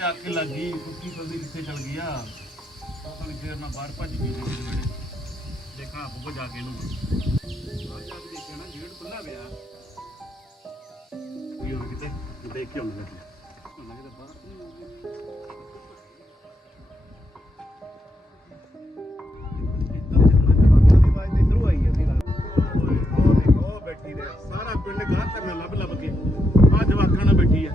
ਚੱਕ ਕੇ ਲੱਗੀ ਕੁੱਤੀ ਫਲਦੀ ਕਿੱਥੇ ਚਲ ਗਈ ਪਤਾ ਨਹੀਂ ਫੇਰ ਨਾ ਬਾਹਰ ਭੱਜ ਗਈ ਤੇ ਵੇਲੇ। ਦੇਖਾਂ ਆਪੂ ਜਾ ਕੇ ਇਹਨੂੰ। ਬਾਹਰ ਜਾ ਕੇ ਦੇਖਿਆ ਨਾ ਗੇਟ ਖੁੱਲਾ ਪਿਆ। ਵੀ ਉਹ ਕਿਤੇ ਦੇਖ ਕੇ ਆਉਂਦਾ ਸੀ। ਉਹਨਾਂ ਕਿਤੇ ਬਾਹਰ? ਦੀ ਆਵਾਜ਼ ਆਈ ਜਾਂਦੀ ਸਾਰਾ ਪਿੰਡ ਗਾਹ ਕਰਨਾ ਲੱਭ ਲੱਭ ਕੇ। ਆ ਜਵਾਖਾਂ ਨਾਲ ਬੈਠੀ ਆ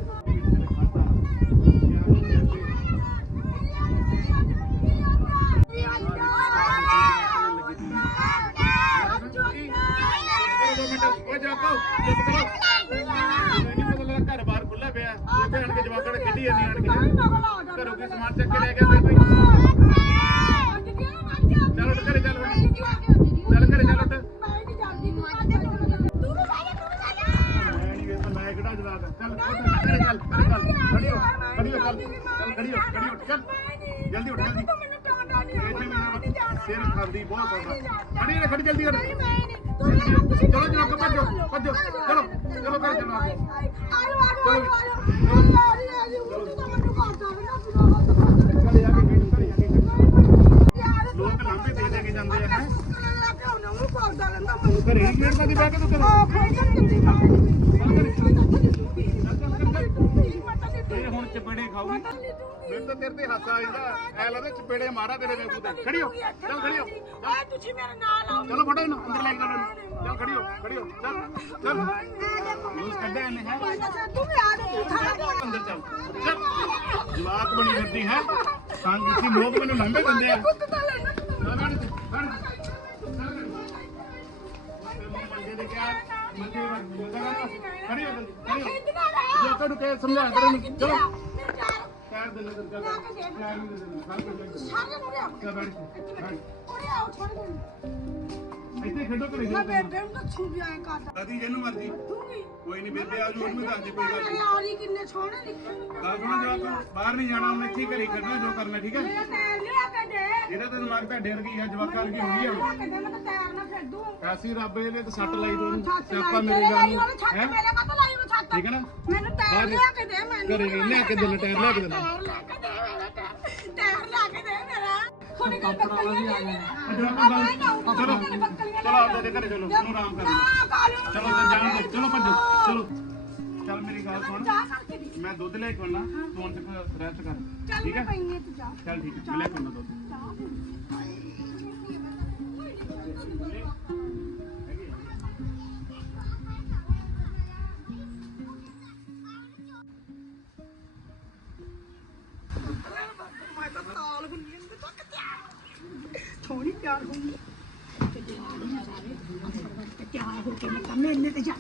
ਓਏ ਜਾਕੋ ਚੁੱਪ ਕਰੋ ਨਹੀਂ ਪਤਾ ਲੱਗਾ ਘਰ ਬਾਹਰ ਖੁੱਲਾ ਪਿਆ ਇੱਥੇ ਆਣ ਕੇ ਖੇਡੀ ਜਾਂਦੀ ਆਣ ਕੇ। ਘਰੋਂ ਕੀ ਸਮਾਨ ਚੱਕ ਕੇ ਲੈ ਗਿਆ ਕੋਈ ਚੱਲ ਘਰੇ ਚੱਲ ਚੱਲ ਘਰੇ ਚੱਲ ਉੱਠ। ਕਿਹੜਾ ਜਵਾਕ ਆ। ਚੱਲ ਘਰੇ ਚੱਲ ਘਰੇ ਚੱਲ। ਖੜੀ ਹੋ ਖੜੀ ਹੋ ਚੱਲ। ਖੜੀ ਹੋ ਖੜੀ ਹੋ ਚੱਲ। ਜਲਦੀ ਉੱਠ ਜਲਦੀ। ਸਿਰ ਖਾਂਦੀ ਬਹੁਤ ਕਰਦਾ ਖੜੀ ਨੇ ਖੜੀ ਜਲਦੀ ਕਰ ਚਲੋ ਜਵਾਕ ਭੱਜੋ ਭੱਜੋ ਚਲੋ ਚਲੋ ਘਰੇ ਚਲੋ ਘਰੇ ਜਾ ਕੇ ਗੇਟ ਜਾ ਕੇ ਲੋਕ ਲਾਂਬੇ ਦੇ ਦੇ ਕੇ ਜਾਂਦੇ ਆ ਹੈਂ। ਘਰੇ ਹੀ ਗੇਟ ਬੰਦੀ ਬੈ ਕੇ ਤੂੰ ਘਰੇ ਇਹ ਹੁਣ ਚਪੇੜੇ ਖਾਊਗੀ ਮੈਨੂੰ ਤਾਂ ਤੇਰੇ ਤੇ ਹਾਸਾ ਆ ਜਾਂਦਾ। ਐ ਲੱਗਦਾ ਚਪੇੜੇ ਮਾਰਾ ਤੇਰੇ ਵੇਖੂ ਤੇ। ਖੜੀ ਹੋ। ਚੱਲ ਖੜੀ ਹੋ। ਤੁਸੀਂ ਮੇਰੇ ਨਾਲ ਆਓ। ਚਲੋ ਫੜੋ ਇਹਨੂੰ ਅੰਦਰ ਲੈ ਕੇ ਜਾਓ ਇਹਨੂੰ। ਚੱਲ ਖੜੀ ਹੋ ਖੜੀ ਹੋ। ਚੱਲ ਚੱਲ। ਲੂਸ ਕੱਢਿਆ ਇਹਨੇ ਹੈ? ਤੂੰ ਵੀ ਆ ਦੇ। ਅੰਦਰ ਚੱਲ। ਚੱਲ। ਜਵਾਕ ਬਣੀ ਫਿਰਦੀ ਹੈ? ਤੰਗ ਕੀਤੀ ਲੋਕ ਮੈਨੂੰ ਲੰਬੇ ਦਿੰਦੇ ਆ। ਚੱਲ। ਚੱਲ ਖੜੀ ਹੋ ਜਲਦੀ ਖੜੀ ਹੋ ਜੇ ਤੁਹਾਨੂੰ ਕਹੇ ਸਮਝਾ ਕਰੋ। ਚਲੋ। ਪੈਰ ਦੇ ਲੱਗ ਚੱਲ ਪੈਰ ਨਹੀਂ ਦੇ ਦੇ ਸਾਰੇ ਚੱਲ ਬੈਠ ਇੱਥੇ, ਬੈਠ। ਇੱਥੇ ਖੇਡੋ ਕਰੇ ਮੈਂ ਬੇਬੇ ਨੂੰ ਤਾਂ ਛੂ ਵੀ ਆਏ ਕਰਦਾ ਕਦੀ ਜਿਹਨੂੰ ਮਰਜ਼ੀ। ਤੂੰ ਵੀ ਕੋਈ ਨਹੀਂ ਬੇਬੇ ਆ ਜੂ ਉਹਨੂੰ ਦੱਸ ਦੇ ਕੋਈ ਗੱਲ ਨਹੀਂ ਯਾਰੀ ਕਿੰਨੇ ਸੋਹਣੇ ਨਿਕਲੇ ਗੱਲ ਸੁਣੋ ਜਵਾਕ ਬਾਹਰ ਨਹੀਂ ਜਾਣਾ ਹੁਣ ਇੱਥੇ ਹੀ ਘਰੇ ਕਰਨਾ ਜੋ ਕਰਨਾ ਠੀਕ ਹੈ? ਮੇਰਾ ਟਾਇਰ ਲਿਆ ਕੇ ਦੇ ਇਹਦਾ ਤਾਂ ਦਿਮਾਗ ਤਾਂ ਡੇਰ ਗਈ ਹੈ ਜਵਾਕਾਂ ਵਰਗੀ ਹੋਈ ਆ। ਲਿਆ ਕੇ ਦੇ ਮੈਂ ਤਾਂ ਟਾਇਰ ਨਾ ਫਿਰ ਦੂੰ ਐਸੀ ਰੱਬ ਇਹਨੇ ਤਾਂ ਸੱਟ ਲਾਈ ਤੂੰ ਸਿਆਪਾ ਮੇਰੇ ਨੂੰ। ਛੱਤ ਹੈ? ਮੇਰੇ ਕਾ ਲਾਈ ਉਹ ਛੱਤ। ਠੀਕ ਹੈ ਨਾ? ਮੈਨੂੰ ਟਾਇਰ ਲਿਆ ਕੇ ਦੇ ਮੈਨੂੰ ਘਰੇ ਲਿਆ ਕੇ ਦੇ ਟਾਇਰ ਲਿਆ ਕੇ ਦੇ ਟਾਇਰ ਲਿਆ ਕੇ ਦੇ ਮੇਰਾ ਟਾਇਰ ਟਾਇਰ ਲਿਆ ਕੇ ਦੇ ਹੁਣ ਗੱਲ ਬੱਕਲੀਆਂ ਦੇ ਜਵਾਕਾਂ ਗੱਲ ਚਲੋ ਚਲੋ ਆਪਦੇ ਘਰੇ ਚਲੋ ਉਹਨੂੰ ਆਰਾਮ ਕਰ। ਚਲੋ ਜਾਣ ਦੋ ਚਲੋ ਭੱਜੋ ਚਲੋ। ਚੱਲ ਮੇਰੀ ਗੱਲ ਸੁਣ। ਮੈਂ ਦੁੱਧ ਲੈ ਕੇ ਆਉਣਾ ਤੂੰ ਹੁਣ ਤੱਕ ਰੈਸਟ ਕਰ। ਠੀਕ ਹੈ? ਚੱਲ ਠੀਕ ਹੈ ਲੈ ਕੇ ਆਉਣਾ ਦੁੱਧ। ਥੋੜੀ ਪਿਆਰ ਹੁੰਦੀ ਤੇ ਤਿਆਰ ਹੋ ਕੇ ਮੈਂ ਤਾਂ ਮੇਲੇ ਤੇ ਜਾ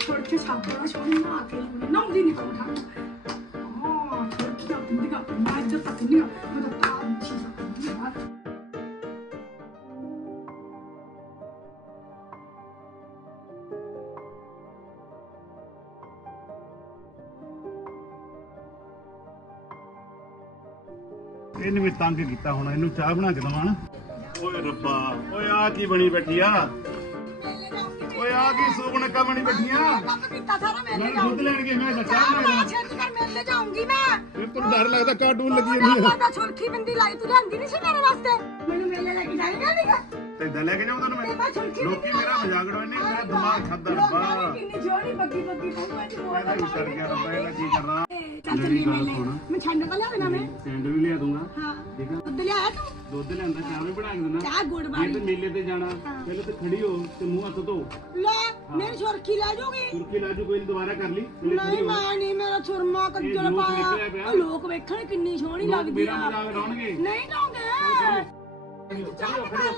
ਛੋੜ ਕੇ ਸਾਬਣਾ ਛੋੜੀ ਨਾ ਕੇ ਨਹੀਂ ਕੋਠਾ ਇਹਨੇ ਵੀ ਤੰਗ ਕੀਤਾ ਹੁਣ ਇਹਨੂੰ ਚਾਹ ਬਣਾ ਕੇ ਦਵਾਂ ਨਾ। ਓਏ ਰੱਬਾ ਓਏ ਆ ਕੀ ਬਣੀ ਬੈਠੀ ਆ? ਓਏ ਆ ਕੀ ਸੂਬਣਕਾ ਬਣੀ ਬੈਠੀ ਆ? ਕੰਮ ਕੀਤਾ ਸਾਰਾ ਮੇਲੇ ਮੈਂ ਦੁੱਧ ਲੈਣ ਗਿਆ ਮੈਂ ਚਾਹ ਬਣਾ ਕੇ ਛੇਤੀ ਕਰ ਜਾਊਂਗੀ ਮੈਂ। ਤੈਨੂੰ ਡਰ ਲੱਗਦਾ ਕਾਰਟੂਨ ਲੱਗੀ ਜਾਂਦੀ ਆ। ਮੈਂ ਸੁਰਖੀ ਬਿੰਦੀ ਲਾਈ ਤੂੰ ਲਿਆਂਦੀ ਨਹੀਂ ਸੀ ਮੇਰੇ ਵਾਸਤੇ। ਮੈਨੂੰ ਮੇਲੇ ਲੈ ਕੇ ਜਾਏਗਾ ਨਹੀਂਗਾ ਤੇ। ਇੱਦਾਂ ਲੈ ਕੇ ਜਾਉਂ ਤੈਨੂੰ ਤੇ ਮੈਂ ਲੋਕੀ ਮੇਰਾ ਮਜ਼ਾਕ ਉਡਾਉਂਦੇ ਮੇਰਾ ਦਿਮਾਗ ਖਾਦਾ ਰੱਬਾ। ਕਿੰਨੀ ਜੋੜੀ ਬੱਗੀ ਬੱਗੀ ਪਊ ਮੈਂ ਤਾਂ ਸੜ ਗਿਆ ਰੱਬਾ ਇਹਦਾ ਕੀ ਕਰਨਾ ਚੱਲ ਚੱਲੀ ਮੇਲੇ ਮੈਂ ਛੰਡ ਤਾਂ ਲਿਆ ਦੇਣਾ ਮੈਂ ਪਿੰਡ ਵੀ ਲਿਆ ਦੂੰਗਾ ਹਾਂ। ਠੀਕ ਆ? ਦੁੱਧ ਲਿਆਇਆ ਤੂੰ? ਦੁੱਧ ਲਿਆਂਦਾ ਚਾਹ ਵੀ ਬਣਾ ਕੇ ਦਿੰਦਾ। ਚਾਹ ਗੁੜ ਜੇ ਵਾਲੀ। ਤੇ ਮੇਲੇ ਤੇ ਜਾਣਾ ਪਹਿਲਾਂ ਤੇ ਖੜੀ ਹੋ ਤੇ ਮੂੰਹ ਹੱਥ ਧੋ। ਲੈ ਮੇਰੀ ਸੁਰਖੀ ਲੈ ਜਾਊਗੀ? ਸੁਰਖੀ ਲਾਜੂ ਕੋਈ ਨੀ, ਦੁਬਾਰਾ ਕਰ ਲਈ ਖੜੀ ਨਹੀਂ ਹੋ। ਮੈਂ ਨਹੀਂ ਮੇਰਾ ਸੁਰਮਾ ਕੱਜਲ ਪਾਇਆ। ਲੋਕ ਵੇਖਣ ਕਿੰਨੀ ਸੋਹਣੀ ਲੱਗਦੀ ਮੇਰਾ ਆ ਮਜ਼ਾਕ ਉਡਾਉਣਗੇ। ਨਹੀਂ ਲਾਉਂਗੇ ਖੜੀਓ ਖੜੀਓ ਖੜੀਓ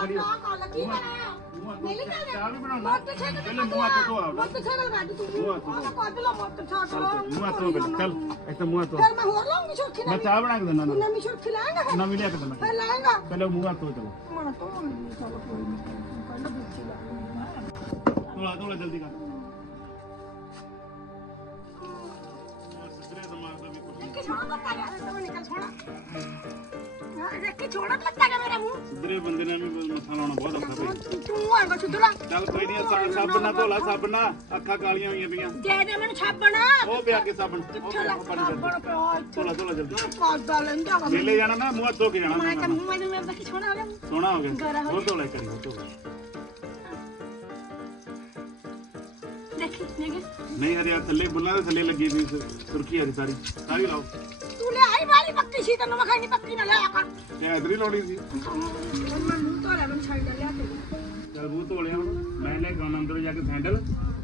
ਖੜੀਓ ਨਾ ਕਾਲਾ ਕੀ ਕਰਾਂ? ਮੈਂ ਚਾਹ ਬਣਾ ਕੇ ਦਿੰਦਾ ਨਾ। ਨਵੀਂ ਲਿਆ ਕੇ ਦਿੰਦਾ ਪਹਿਲੇ ਮੂੰਹ ਹੱਥ ਧੋ ਚਲੋ। ਧੋਲਾ ਧੋਲਾ ਜਲਦੀ ਕਰ। ਕਿ ਤੇ ਕਿ ਸਿੱਧਰੇ ਬੰਦੇ ਨੇ ਵੀ ਮੱਥਾ ਲਾਉਣਾ ਬਹੁਤ ਔਖਾ ਭਾਈ ਤੂੰ ਆਂਗਾ ਛੁੱਟਲਾ ਚੱਲ ਕੋਈ ਨਹੀਂ ਸਾ- ਸਾਬਣ ਨਾਲ ਧੋਲਾ ਸਾਬਣ ਨਾਲ ਅੱਖਾਂ ਕਾਲੀਆਂ ਹੋਈਆਂ ਪਈਆਂ ਦੇ ਦੇ ਮੈਨੂੰ ਛਾਪਣਾ ਉਹ ਪਿਆ ਕੇ ਸਾਬਣ ਉਹ ਪਿਆ ਪਾਣੀ ਸਾਬਣ ਪਿਆ ਇੱਥੇ ਧੋਲਾ ਧੋਲਾ ਜਲਦੀ ਕਾਦਾ ਲੈਂਦਾ ਵਾ ਮੇਲੇ ਜਾਣਾ ਨਾ ਮੂੰਹ ਹੱਥ ਧੋ ਕੇ ਮੈਂ ਜਾਣਾ ਤਾਂ ਮੂੰਹ ਮੈਨੂੰ ਮੈਂ ਦੇਖੀ ਛੋੜਾ ਲੈ ਸੋਹਣਾ ਹੋ ਗਿਆ ਗਰਾ ਹੋ ਉਹ ਧੋਲਾ ਕਰੀ ਧੋਲਾ ਦੇਖੀ ਨੇਗੇ ਨਹੀਂ ਹਰਿਆ ਥੱਲੇ ਬੁੱਲਾਂ ਦੇ ਥੱਲੇ ਲੱਗੀ ਸੀ ਸੁਰਖੀ ਹਰੀ ਸਾਰੀ। ਸਾਰੀ ਲਾਓ। ਤੂੰ ਲੈ ਆਈ ਵਾਲੀ ਪੱਤੀ ਸੀ ਤੈਨੂੰ ਮੈਂ ਖਾਣੀ ਪੱਤੀ ਨਾ ਲਿਆ ਕਰ। ਇਹ ਇਧਰ ਹੀ ਲਾਉਣੀ ਸੀ। ਮੈਂ ਮੂੰਹ ਧੋ ਲੈ ਮੈਨੂੰ ਛੱਡ ਲਿਆ ਤੇ। ਚੱਲ ਮੂੰਹ ਧੋ ਲਿਆ ਹੁਣ। ਮੈਂ ਲੈ ਕੇ ਆਉਣਾ ਅੰਦਰ ਜਾ ਕੇ ਸੈਂਡਲ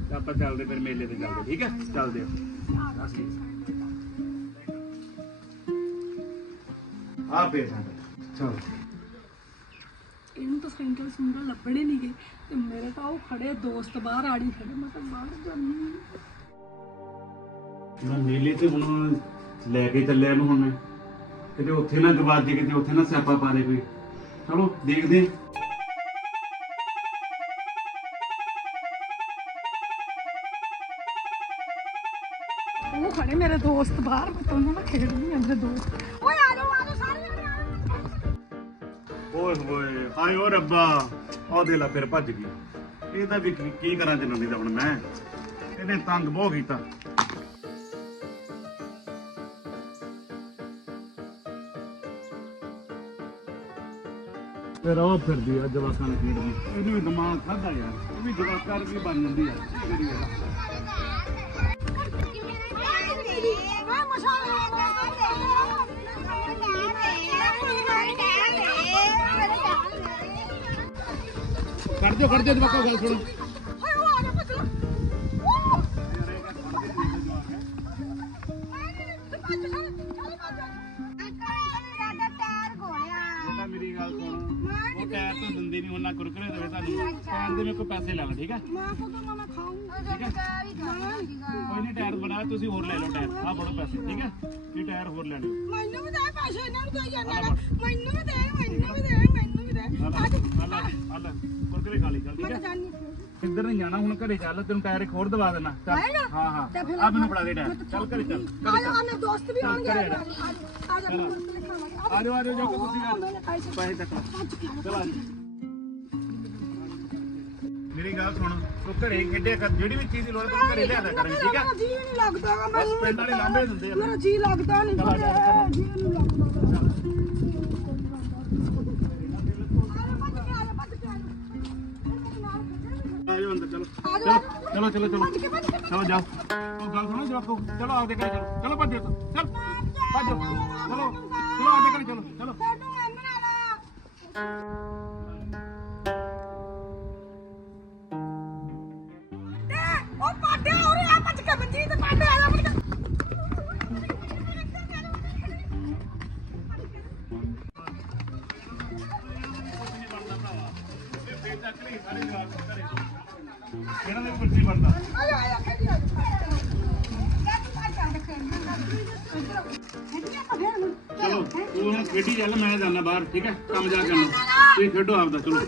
ਤੇ ਆਪਾਂ ਚੱਲਦੇ ਫਿਰ ਮੇਲੇ ਤੇ ਚੱਲਦੇ ਠੀਕ ਹੈ ਚੱਲਦੇ ਆ। ਆ ਪੇ ਸੈਂਡਲ ਚਲੋ। ਇਹਨੂੰ ਤਾਂ ਸੈਂਟਰ ਸੁੰਦਰ ਲੱਭਣੇ ਨਹੀਂ ਗਏ ਤੇ ਮੇਰੇ ਤਾਂ ਉਹ ਖੜੇ ਦੋਸਤ ਬਾਹਰ ਆੜੀ ਖੜੇ ਮੈਂ ਤਾਂ ਬਾਹਰ ਜਾਣੀ ਮੈਂ ਮੇਲੇ ਤੇ ਹੁਣ ਲੈ ਕੇ ਚੱਲਿਆ ਇਹਨੂੰ ਹੁਣ ਮੈਂ। ਕਿਤੇ ਉੱਥੇ ਨਾ ਗਵਾਚ ਜੇ ਕਿਤੇ ਉੱਥੇ ਨਾ ਸਿਆਪਾ ਪਾ ਦੇ ਕੋਈ। ਚਲੋ ਦੇਖਦੇ ਹਾਂ। ਉਹ ਖੜੇ ਮੇਰੇ ਦੋਸਤ ਬਾਹਰ ਮੈਂ ਤਾਂ ਉਹਨਾਂ ਨਾਲ ਖੇਡਦੀ ਆਂ ਮੇਰੇ ਦੋਸਤ। ਓਏ ਓਏ ਹੋਏ, ਹਾਏ ਓ ਰੱਬਾ। ਉਹ ਦੇ ਲਾ, ਫਿਰ ਭੱਜ ਗਈ। ਇਹ ਵੀ ਕੀ- ਕੀ ਕਰਾਂ ਜਨਾਨੀ ਦਾ ਹੁਣ ਮੈਂ? ਇਹਨੇ ਤੰਗ ਬਹੁਤ ਕੀਤਾ। ਫਿਰ ਉਹ ਫਿਰਦੀ ਆ ਜਵਾਕਾਂ ਨਾਲ ਖੇਡਦੀ ਇਹਨੂੰ ਵੀ ਦਿਮਾਗ ਖਾਦਾ ਯਾਰ। ਇਹ ਵੀ ਜਵਾਕਾਂ ਵਰਗੀ ਬਣ ਜਾਂਦੀ ਆ। ਜਿਹੜੀ ਆ। ਦਿਓ ਕਰ ਦਿਓ ਜਵਾਕੋ ਗੱਲ ਸੁਣੋ। ਹਾਏ ਉਹ ਆ ਜਾ ਪਤਲਾ ਬੇਟਾ ਮੇਰੀ ਗੱਲ ਸੁਣ। ਉਹ ਟਾਇਰ ਤੋਂ ਦਿੰਦੀ ਨਹੀਂ ਉਹਨਾਂ ਕੁਰਕਰੇ ਦੇਵੇ ਤੁਹਾਨੂੰ ਟਾਇਰ ਦੇ ਮੇਰੇ ਕੋਲ ਪੈਸੇ ਲੈ ਲੈ ਠੀਕ ਹੈ ਮਾਂ ਕੋ ਤਾਂ ਮੈਂ। ਕੋਈ ਨਹੀਂ ਟਾਇਰ ਬਣਾ ਤੁਸੀਂ ਹੋਰ ਲੈ ਲਓ ਟਾਇਰ। ਆ ਫੜੋ ਪੈਸੇ ਠੀਕ ਹੈ ਇਹ ਟਾਇਰ ਹੋਰ ਲੈਣੇ। ਮੈਨੂੰ ਵੀ ਦੇ ਪੈਸੇ ਇਹਨਾਂ ਨੂੰ ਦੇ ਜਾਂਦਾ ਨਾ। ਮੈਨੂੰ ਵੀ ਦੇ ਮੈਨੂੰ ਵੀ ਦੇ ਮੈਨੂੰ ਵੀ ਦੇ ਆ ਲੈ ਆ ਲੈ ਆ ਲੈ ਕੁਰਕਰੇ ਖਾ ਲਈ ਚੱਲ ਠੀਕ ਮੈਂ ਹੈ ਜਾਣੀ ਇੱਧਰ ਨਹੀਂ ਜਾਣਾ ਹੁਣ ਘਰੇ ਚੱਲ ਤੈਨੂੰ ਟਾਇਰ ਇੱਕ ਹੋਰ ਦਵਾ ਦੇਣਾ ਚੱਲ? ਹਾਂ ਹਾਂ। ਤੇ ਫਿਰ ਆ ਮੈਨੂੰ ਫੜਾ ਦੇ ਟਾਇਰ। ਚੱਲ ਘਰੇ ਚੱਲ। ਆ ਜਾ ਆਨੇ ਦੋਸਤ ਵੀ ਆਉਣਗੇ ਆ ਜਾ। ਆ। ਜਾ ਕੁਰਕਰੇ ਖਾਵਾਂਗੇ। ਆ ਜਾਓ ਆ ਜਾਓ ਜਾ ਕੇ ਤੁਸੀਂ ਮੈਂ ਪੈਸੇ ਪੈਸੇ ਚੱਕ ਲਓ ਭੱਜ ਕੇ ਆਉਣਾ। ਚਲ ਮੇਰੀ ਗੱਲ ਸੁਣ ਤੂੰ ਘਰੇ ਖੇਡਿਆ ਕਰ। ਜਿਹੜੀ ਵੀ ਚੀਜ਼ ਦੀ ਲੋੜ ਤੈਨੂੰ ਘਰੇ ਲਿਆਦਾ ਕਰਾਂ ਠੀਕ ਹੈ? ਜੀ ਨਹੀਂ ਲੱਗਦਾ ਗਾ, ਬਸ ਮੈਨੂੰ ਪਿੰਡ ਵਾਲੇ ਲਾਂਭੇ ਦਿੰਦੇ ਆ। ਮੇਰਾ ਜੀ ਲੱਗਦਾ ਨਹੀਂ ਜਾ, ਨਹੀਂ ਲੱਗਦਾ। ਅੰਦਰ ਚਲੋ ਆ ਜਾਓ, ਚਲੋ ਚਲੋ ਚਲੋ ਭੱਜ ਕੇ ਭੱਜ ਕੇ ਚਲੋ ਜਾਓ ਉਹ ਗੱਲ ਸੁਣੋ ਜਵਾਕੋ ਚਲੋ ਆਪਦੇ ਘਰੇ ਚਲੋ ਚਲੋ ਭੱਜੋ ਚੱਲ ਭੱਜੋ ਚਲੋ ਚਲੋ ਆਪਦੇ ਘਰੇ ਚਲੋ ਚਲੋ ਤੈਨੂੰ ਮੈਂ ਬਣਾ ਚਲੋ, ਤੂੰ ਹੁਣ ਖੇਡੀ ਚੱਲ, ਮੈਂ ਜਾਣਾ ਬਾਹਰ, ਠੀਕ ਹੈ? ਕੰਮ ਜਾ ਕਰਨਾ ਤੁਸੀਂ ਖੇਡੋ ਆਪਦਾ, ਚਲੋ।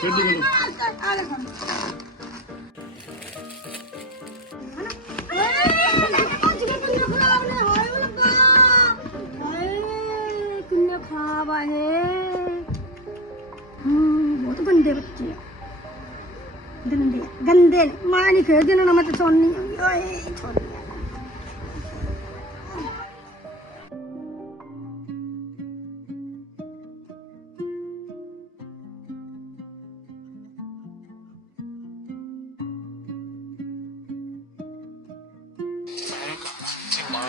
ਖੇਡੀ, ਚਲੋ। ਆ ਖਰਾਬ ਨੇ ਹੂੰ ਬਹੁਤ ਗੰਦੇ ਬੱਚੇ ਆ ਗੰਦੇ ਗੰਦੇ ਨੇ, ਮੈਂ ਨਹੀਂ ਖੇਡਦੇ ਇਹਨਾਂ ਮੈਂ ਤਾਂ ਸੌਣੀ ਓਏ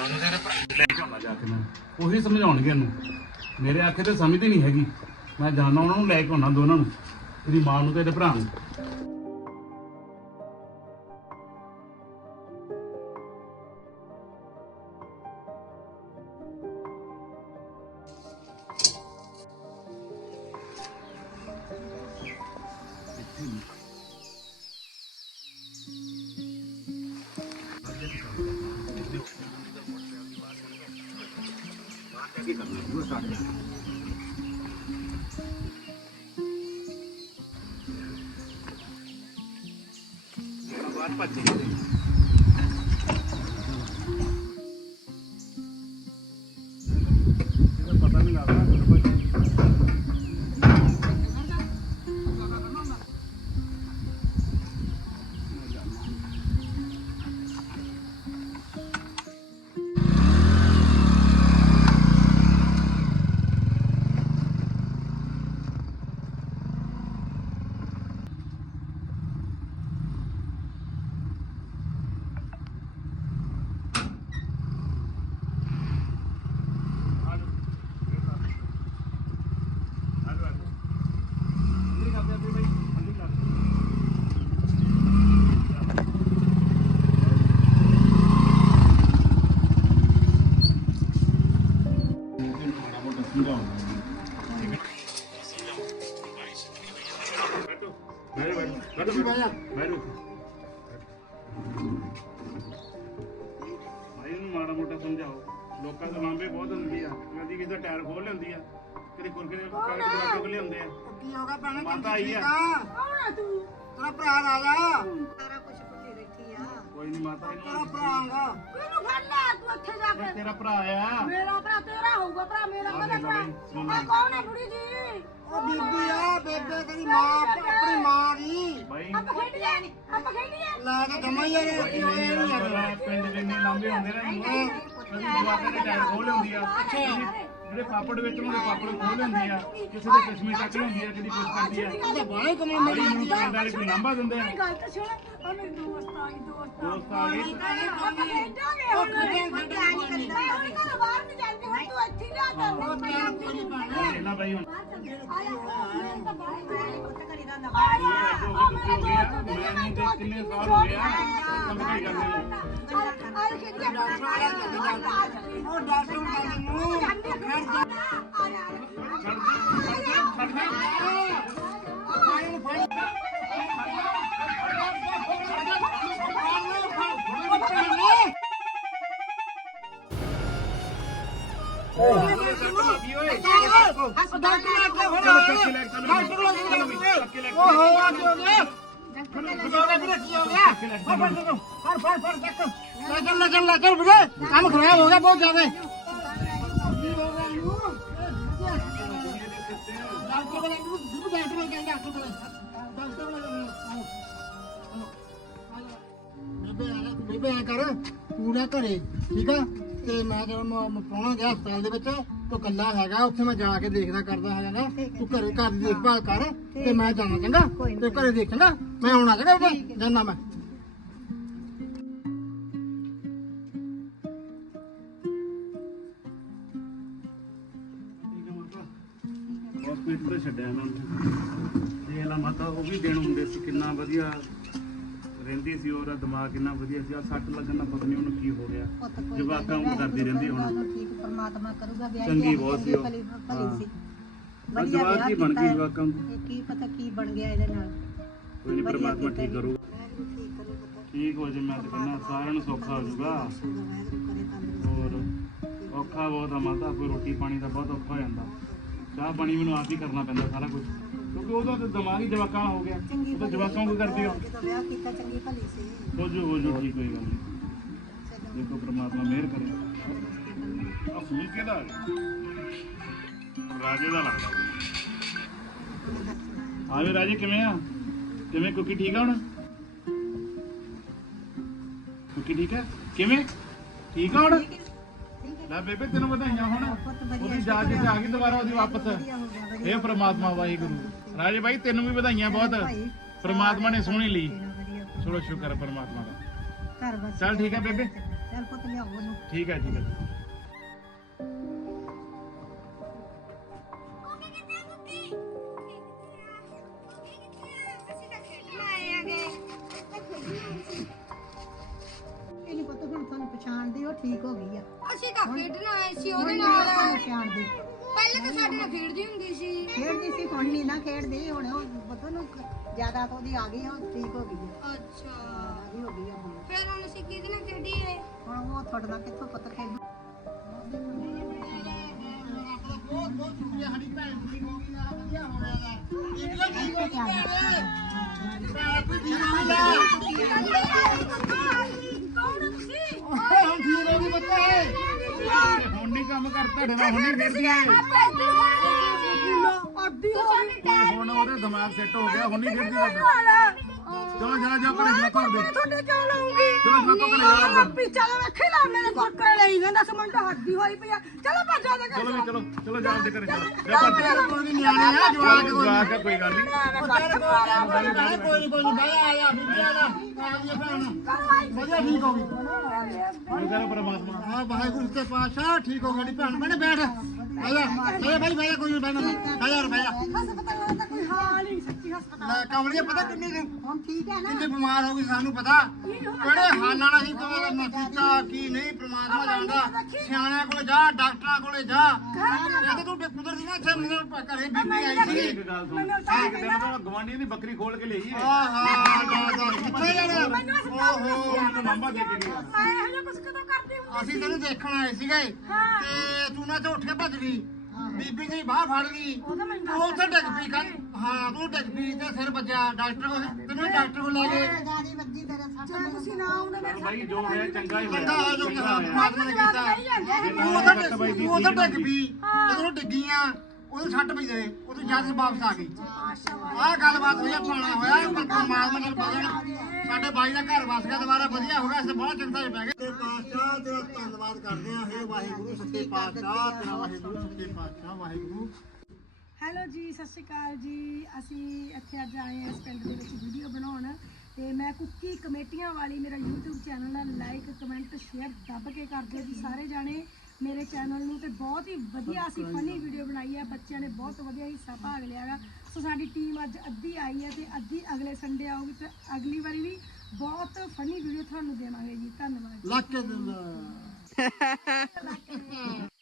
ਛੋੜੀ ਲੈ ਕੇ ਆਉਣਾ ਜਾ ਕੇ ਮੈਂ ਉਹੀ ਸਮਝਾਉਣਗੇ ਇਹਨੂੰ। ਮੇਰੇ ਆਖੇ ਤੇ ਸਮਝਦੀ ਨਹੀਂ ਹੈਗੀ। ਮੈਂ ਜਾਣਾ ਉਹਨਾਂ ਨੂੰ, ਲੈ ਕੇ ਆਉਣਾ ਦੋਨਾਂ ਨੂੰ। ਇਹਦੀ ਮਾਂ ਨੂੰ ਤੇ ਇਹਦੇ ਭਰਾ ਨੂੰ। ਬਾਹਰ ਭੱਜ ਗਏ ਮਾਤਾ ਆਈ ਆ। ਆ ਤੂੰ। ਤੇਰਾ ਭਰਾ ਰਾਜਾ ਸਾਰਾ ਕੁਝ ਭੁੱਲੀ ਬੈਠੀ ਆ। ਕੋਈ ਨਹੀਂ ਮਾਤਾ ਤੇਰਾ ਭਰਾ ਆਂਗਾ ਕਿਹਨੂੰ ਫੜ ਲਿਆ ਤੂੰ ਇੱਥੇ ਜਾ ਕੇ। ਤੇਰਾ ਭਰਾ ਆ। ਮੇਰਾ ਭਰਾ ਤੇਰਾ ਹੋਊਗਾ ਭਰਾ ਮੇਰਾ ਆ ਕਦੇ ਭਰਾ? ਬਈ, ਆ। ਕੌਣ ਹੈ ਬੁੜੀ ਜੀ? ਉਹ ਬੀਬੀ ਆ ਬੇਬੇ ਤੇਰੀ ਮਾਂ ਆਪਣੀ ਮਾਂ ਦੀ ਭਾਈ ਆਪਾਂ ਖੇਡੀਏ ਨਹੀਂ ਆਪਾਂ ਖੇਡੀਏ ਲੈ ਕੇ ਜਮਾ ਹੀ ਆ ਇਹ ਭਾਈ ਕੀ ਹੋਇਆ ਨਹੀਂ ਆ, ਪਿੰਡ ਦੇ ਇੰਨੇ ਲਾਂਬੇ ਹੁੰਦੇ ਨੇ ਨੂੰ। ਕਦੀ ਜਵਾਕਾਂ ਦੇ ਟਾਇਰ ਖੋਲ ਲੈਂਦੀ ਆ ਕਦੀ ਜਿਹੜੇ ਪਾਪੜ ਵਿੱਚ ਉਹਨਾਂ ਦੇ ਪਾਪੜ ਖੋਲ ਲੈਂਦੀ ਆ ਕਿਸੇ ਦੇ ਚਸ਼ਮੇ ਚੱਕ ਲੈਂਦੀ ਆ ਕਦੀ ਕੁਝ ਕਰਦੀ ਆ। ਤਾਂ ਬਾਹਲੇ ਕਮਾ ਭਾਈ ਨੂੰ ਪਿੰਡ ਵਾਲੇ ਕੋਈ ਲਾਂਬਾ ਦਿੰਦੇ ਆ। ਮੇਰੀ ਗੱਲ ਤਾਂ ਸੁਣ ਉਹ ਮੇਰੀ ਦੋਸਤ ਆ ਗਈ ਦੋਸਤ ਦੋਸਤ ਆ ਗਈ ਆਪਾਂ ਖੇਡਾਂਗੇ ਹੁਣ ਮੈਂ ਹੁਣ ਘਰੋਂ ਬਾਹਰ ਨਹੀਂ ਜਾਂਦੀ ਹੁਣ ਤੂੰ ਇੱਥੇ ਲਿਆ ਕਰ ਇਹਨਾਂ ਭਾਈ ਹੁਣ ਮੈਨੂੰ ਦੇ ਕਿੰਨੇ ਸਾਲ ਹੋ ਗਿਆ ਸਮਝਾਈ ਜਾਂਦੇ ਨੇ ਉਹ ਡਾਕਟਰ ਨੂੰ ਨੂੰ ਛੱਡ ਦੇ ਛੱਡ ਦੇ ਛੱਡ ਦੇ ਲੱਗੀ ਓਏ ਡਾਕਟਰ ਆ ਕੇ ਹੁਣ ਉਹ ਆ। ਕੀ ਹੋ ਗਿਆ ਬਤਾਓ ਵੀਰੇ ਕੀ ਹੋ ਗਿਆ ਫੜ ਫੜ ਫੜ ਫੜ ਕੰਮ ਖਰਾਬ ਹੋ ਗਿਆ ਬਹੁਤ ਜ਼ਿਆਦਾ ਬੇਬੇ ਆ ਕਰ ਤੂੰ ਘਰੇ ਠੀਕ ਆ? ਤੇ ਮੈਂ ਜਦੋਂ ਮੈਂ ਪਹੁੰਚ ਗਿਆ ਹਸਪਤਾਲ ਦੇ ਵਿੱਚ ਤੂੰ ਕੱਲਾ ਹੈਗਾ ਉੱਥੇ ਮੈਂ ਜਾ ਕੇ ਦੇਖਦਾ ਕਰਦਾ ਹੈਗਾ ਨਾ। ਤੂੰ ਘਰੇ ਘਰ ਦੀ ਦੇਖਭਾਲ ਕਰ ਤੇ ਮੈਂ ਜਾਣਾ ਚੰਗਾ। ਤੇ ਘਰੇ ਦੇਖ ਚੰਗਾ। ਮੈਂ ਆਉਣਾ ਚੰਗਾ ਬੇਬੇ ਜਾਣਾ ਮੈਂ। ਹਸਪੀਟਲ ਛੱਡਿਆ ਇਹਨਾਂ ਨੂੰ। ਦੇਖ ਲਾ ਮਾਤਾ ਉਹ ਵੀ ਦਿਨ ਹੁੰਦੇ ਸੀ ਕਿੰਨਾ ਵਧੀਆ ਰਹਿੰਦੀ ਸੀ ਉਹਦਾ ਦਿਮਾਗ ਕਿੰਨਾ ਵਧੀਆ ਸੀ ਆ ਸੱਟ ਲੱਗਣ ਨਾਲ ਪਤਾ ਨਹੀਂ ਉਹਨੂੰ ਕੀ ਹੋ ਗਿਆ। ਜਵਾਕਾਂ ਨੂੰ ਕਰਦੀ ਰਹਿੰਦੀ ਹੁਣ। ਠੀਕ ਪਰਮਾਤਮਾ ਕਰੂਗਾ ਵਿਆਹ ਚੰਗੀ ਬਹੁਤ ਸੀ ਉਹ। ਭਲੀ ਹਾਂ। ਭਲੀ ਸੀ ਆ ਜਵਾਕ ਕੀ ਬਣ ਗਈ ਜਵਾਕਾਂ ਨੂੰ? ਇਹ ਕੀ ਪਤਾ ਕੀ ਬਣ ਗਿਆ ਇਹਦੇ ਨਾਲ। ਕੋਈ ਨਹੀਂ ਪਰਮਾਤਮਾ ਠੀਕ ਕਰੂਗਾ। ਵਾਹਿਗੁਰੂ ਠੀਕ ਕਰੂ ਪਤਾ। ਠੀਕ ਹੋ ਜੇ ਮੈਂ ਤਾਂ ਕਹਿੰਦਾ ਸਾਰਿਆਂ ਨੂੰ ਸੌਖਾ ਹੋ ਜਾਊਗਾ। ਵਾਹਿਗੁਰੂ ਕਰੇ ਤੰਦਰੁਸਤ ਹੋਰ? ਔਖਾ ਬਹੁਤ ਆ ਮਾਤਾ ਕੋਈ ਰੋਟੀ ਪਾਣੀ ਦਾ ਬਹੁਤ ਔਖਾ ਹੋ ਜਾਂਦਾ। ਚਾਹ ਪਾਣੀ ਮੈਨੂੰ ਆਪ ਹੀ ਕਰਨਾ ਪੈਂਦਾ ਸਾਰਾ ਕੁਝ ਕਿਉਂਕਿ ਉਹਦਾ ਤਾਂ ਦਿਮਾਗ ਹੀ ਜਵਾਕਾਂ ਹੋ ਗਿਆ। ਉਹ ਤਾਂ ਜਵਾਕਾਂ ਨੂੰ ਕਰਦੇ ਹੋ? ਜਦੋਂ ਵਿਆਹ ਕੀਤਾ ਚੰਗੀ ਭਲੀ ਸੀ। ਹੋ ਜੋ ਹੋ ਜੋ ਠੀਕ ਹੋਈ ਗੱਲ ਨਹੀਂ। ਦੇਖੋ ਪ੍ਰਮਾਤਮਾ ਮਿਹਰ ਕਰੇ। ਆ ਫੂਲ ਕਿਹਦਾ? ਰਾਜੇ ਦਾ ਲੱਗਦਾ। ਹਾਂ ਵੀ ਰਾਜੇ ਕਿਵੇਂ ਆ? ਕਿਵੇਂ ਕੁੱਕੀ ਠੀਕ ਆ ਹੁਣ? ਕੁੱਕੀ ਠੀਕ ਆ ਕਿਵੇਂ? ਠੀਕ ਆ ਹੁਣ? ਲੈ ਬੇਬੇ ਤੈਨੂੰ ਵਧਾਈਆਂ ਹੁਣ। ਉਹਦੀ ਜਾ ਕੇ ਆ। ਗਈ ਦੁਬਾਰਾ ਉਹਦੀ ਵਾਪਸ। ਇਹ ਪ੍ਰਮਾਤਮਾ ਵਾਹਿਗੁਰੂ। ਰਾਜੇ ਭਾਈ ਤੈਨੂੰ ਵੀ ਵਧਾਈਆਂ ਬਹੁਤ। ਪ੍ਰਮਾਤਮਾ ਨੇ ਸੋਹਣੀ ਲਈ। ਚਲੋ ਸ਼ੁਕਰ ਪ੍ਰਮਾਤਮਾ ਦਾ। ਘਰ ਬਸ ਚੱਲ ਠੀਕ ਹੈ ਬੇਬੇ। ਚੱਲ ਪੁੱਤ ਲਿਆਓ ਉਹਨੂੰ। ਠੀਕ ਹੈ ਠੀਕ ਹੈ ਪਛਾਣਦੀ ਉਹ ਠੀਕ ਹੋ ਗਈ ਆ। ਅਸੀਂ ਤਾਂ ਖੇਡਣਾ ਆਏ ਸੀ ਉਹਦੇ ਨਾਲ ਪਛਾਣਦੀ ਪਹਿਲੇ ਤਾਂ ਸਾਡੇ ਨਾਲ ਖੇਡਦੀ ਹੁੰਦੀ ਸੀ ਖੇਡਦੀ ਸੀ ਹੁਣ ਨਹੀਂ ਨਾ ਖੇਡਦੀ ਹੁਣ ਉਹ ਪਤਾ ਨੂੰ ਜ਼ਿਆਦਾ ਤੋਂ ਉਹਦੀ ਆ ਗਈ ਹੁਣ ਠੀਕ ਹੋ ਗਈ ਆ ਅੱਛਾ ਆਦੀ ਹੋ ਗਈ ਆ ਹੁਣ ਫਿਰ ਹੁਣ ਅਸੀਂ ਕਿਹਦੇ ਨਾਲ ਖੇਡੀਏ ਹੁਣ ਉਹ ਤੁਹਾਡੇ ਨਾਲ ਕਿੱਥੋਂ ਪਤਾ ਖੇਡ ਬਹੁਤ ਬਹੁਤ ਸ਼ੁਕਰੀਆ ਸਾਡੀ ਭੈਣ ਠੀਕ ਹੋ ਗਈ ਨਾ ਵਧੀਆ ਹੋ ਗਿਆ ਇਹਦਾ ਠੀਕ ਹੋ ਗਈ ਭੈਣ ਕੋਈ ਠੀਕ ਹੋ ਗਈ ਕੌਣ ਤੁਸੀਂ ਓਏ ਹੁਣ ਠੀਕ ਹੋ ਗਈ ਬੱਚੇ ਹੁਣ ਨਹੀਂ ਕੰਮ ਕਰ ਤੁਹਾਡੇ ਨਾਲ ਹੁਣ ਨਹੀਂ ਫਿਰਦੀ ਗਈ ਹੁਣ ਉਹਦਾ ਦਿਮਾਗ ਸੈੱਟ ਹੋ ਗਿਆ ਹੁਣ ਫਿਰਦੀ ਤੁਹਾਡਾ ਚਲੋ ਜਾ ਜਾ ਘਰੇ ਜਾ ਘਰ ਦੇ ਤੁਹਾਡੇ ਕਿਉਂ ਲਾਉਂਗੀ ਚਲੋ ਜਵਾਕੋ ਘਰੇ ਜਾ ਆਪੀ ਚੱਲ ਰੱਖੇ ਲਾ ਮੇਰੇ ਕੁਰਕਰੇ ਲਈ ਕਹਿੰਦਾ ਸਮਝ ਤਾਂ ਹੱਦੀ ਹੋਈ ਪਈ ਆ ਚਲੋ ਭੱਜੋ ਦੇ ਚਲੋ ਵੀ ਚਲੋ ਚਲੋ ਜਾ ਆਪਦੇ ਘਰੇ ਚਲੋ ਜਾ ਭੱਜ ਕੋਈ ਨਹੀਂ ਨਿਆਣੇ ਆ ਜਵਾਕ ਕੋਈ ਜਾ ਕੋਈ ਗੱਲ ਨਹੀਂ ਕੋਈ ਨਹੀਂ ਕੋਈ ਨਹੀਂ ਬਾਈ ਆ ਜਾ ਆ ਜਾ ਆ ਭੈਣ ਵਧੀਆ ਠੀਕ ਹੋ ਗਈ। ਕਰ ਪਰਮਾਤਮਾ। ਹਾਂ ਵਾਹਿਗੁਰੂ ਤੇ ਪਾਸ਼ਾ ਠੀਕ ਹੋ ਗਈ। ਭੈਣ ਬਣੇ ਬੈਠ। ਆ ਜਾ ਆ ਭਾਈ ਭਾਈ ਕੋਈ ਨਹੀਂ ਬੈਠ ਬਹਿ ਜਾ ਬਹਿ ਹਸਪਤਾਲ ਲੈ ਕਮਲੀਏ ਪਤਾ ਕਿੰਨੀ ਦਿਨ ਹੁਣ ਠੀਕ ਹੈ ਨਾ? ਕਿੰਨੇ ਬਿਮਾਰ ਹੋ ਗਈ ਸਾਨੂੰ ਪਤਾ। ਕਿਹੜੇ ਹਾਲ ਨਾਲ ਅਸੀਂ ਕਦੇ ਨਾ ਕੀਤਾ ਕੀ ਨਹੀਂ ਪ੍ਰਮਾਤਮਾ ਜਾਣਦਾ। ਸਿਆਣਿਆਂ ਕੋਲੇ ਜਾ ਡਾਕਟਰਾਂ ਕੋਲੇ ਜਾ। ਇਹ ਤਾਂ ਤੂੰ ਕੁਦਰਤੀ ਨਾ ਇੱਥੇ ਮੇਰੇ ਘਰੇ ਬੀਬੀ ਆਈ ਸੀ। ਇੱਕ ਗੱਲ ਸੁਣ। ਇੱਕ ਦਿਨ ਤਾਂ ਗਵਾਂਢੀ ਦੀ ਬੱਕਰੀ ਖੋਲ ਕੇ ਲਈ ਹੈ ਆਹਾ ਜਾ ਜਾ ਕਿੱਥੇ ਜਾਣਾ? ਓਹੋ ਉਹਨੂੰ ਨੰਬਰ ਦੇ ਕੇ ਗਿਆ ਮੈਂ ਇਹੋ ਜਿਹਾ ਕੁਝ ਕਦੋਂ ਕਰਦੀ ਹੁੰਦੀ ਅਸੀਂ ਤੈਨੂੰ ਦੇਖਣ ਆਏ ਸੀਗੇ। ਤੇ ਤੂੰ ਨਾ ਤੇ ਉੱਠ ਕੇ ਭੱਜ ਗਈ। ਬੀਬੀ ਦੀ ਬਾਹ ਫੜ ਗਈ ਮੈਨੂੰ ਉਹ ਉੱਥੇ ਡਿੱਗ ਪਈ ਕੰਨ ਹਾਂ ਤੂੰ ਡਿੱਗ ਪਈ ਤੇ ਸਿਰ ਵੱਜਿਆ। ਡਾਕਟਰ ਕੋਲ ਤੈਨੂੰ ਡਾਕਟਰ ਕੋਲ ਲੈ ਗਏ। ਜਿਆਦੀ ਵੱਜੀ ਤੇਰੇ ਸੱਟ ਜੇ ਤੁਸੀਂ ਨਾ ਆਉਂਦੇ ਮੇਰੇ ਭਾਈ ਜੋ ਹੈ ਚੰਗਾ ਹੀ ਚੰਗਾ ਹੋਇਆ ਆ ਜੋ ਚੰਗਾ ਕਿਹਾ ਹੋਇਆ। ਪਰਮਾਤਮਾ ਨੇ ਕੀਤਾ ਤੂੰ ਉੱਥੇ ਡਿੱਗ ਤੂੰ ਪਈ। ਜਦੋਂ ਡਿੱਗੀਆਂ ਉਹਨੂੰ ਛੱਟ ਪਈ ਦੇ ਉਹਦੀ ਜਦ ਵਾਪਸ ਆ ਗਈ। ਆਹ ਗੱਲਬਾਤ ਹੋਈ ਆ ਪਾਣਾ ਹੋਇਆ ਪਰ ਪਰਮਾਤਮਾ ਨਾਲ ਬਦਲ ਸਾਡੇ ਬਾਈ ਦਾ ਘਰ ਵਸ ਗਿਆ ਦੁਬਾਰਾ ਵਧੀਆ ਹੋ ਗਿਆ ਅਸੀਂ ਬਹੁਤ ਚਿੰਤਾ 'ਚ ਪੈ ਗਏ। ਤੇ ਪਾਤਸ਼ਾਹ ਤੇਰਾ ਧੰਨਵਾਦ ਕਰਦੇ ਆ ਹੇ ਵਾਹਿਗੁਰੂ ਸੱਚੇ ਪਾਤਸ਼ਾਹ ਤੇਰਾ ਵਾਹਿਗੁਰੂ। ਸੱਚੇ ਪਾਤਸ਼ਾਹ ਵਾਹਿਗੁਰੂ। ਹੈਲੋ ਜੀ ਸਤਿ ਸ਼੍ਰੀ ਅਕਾਲ ਜੀ। ਅਸੀਂ ਇੱਥੇ ਅੱਜ ਆਏ ਹਾਂ ਇਸ ਪਿੰਡ ਦੇ ਵਿੱਚ ਵੀਡੀਓ ਬਣਾਉਣ। ਤੇ ਮੈਂ ਕੁੱਕੀ ਕਮੇਟੀਆਂ ਵਾਲੀ ਮੇਰਾ YouTube ਚੈਨਲ ਹੈ। ਲਾਈਕ ਕਮੈਂਟ ਸ਼ੇਅਰ ਦੱਬ ਕੇ ਕਰ ਦਿਓ ਜੀ ਸਾਰੇ ਜਾਣੇ। ਮੇਰੇ ਚੈਨਲ ਨੂੰ ਤੇ ਬਹੁਤ ਹੀ ਵਧੀਆ ਅਸੀਂ ਫਨੀ ਵੀਡੀਓ ਬਣਾਈ ਹੈ ਬੱਚਿਆਂ ਨੇ ਬਹੁਤ ਵਧੀਆ ਹਿੱਸਾ ਭਾਗ ਲਿਆ ਗਾ ਸੋ ਸਾਡੀ ਟੀਮ ਅੱਜ ਅੱਧੀ ਆਈ ਹੈ ਤੇ ਅੱਧੀ ਅਗਲੇ ਸੰਡੇ ਆਊਗੀ ਤੇ ਅਗਲੀ ਵਾਰੀ ਵੀ ਬਹੁਤ ਫਨੀ ਵੀਡੀਓ ਤੁਹਾਨੂੰ ਦੇਵਾਂਗੇ ਜੀ। ਧੰਨਵਾਦ ਲੱਕ ਕੇ ਦਿੰਦਾ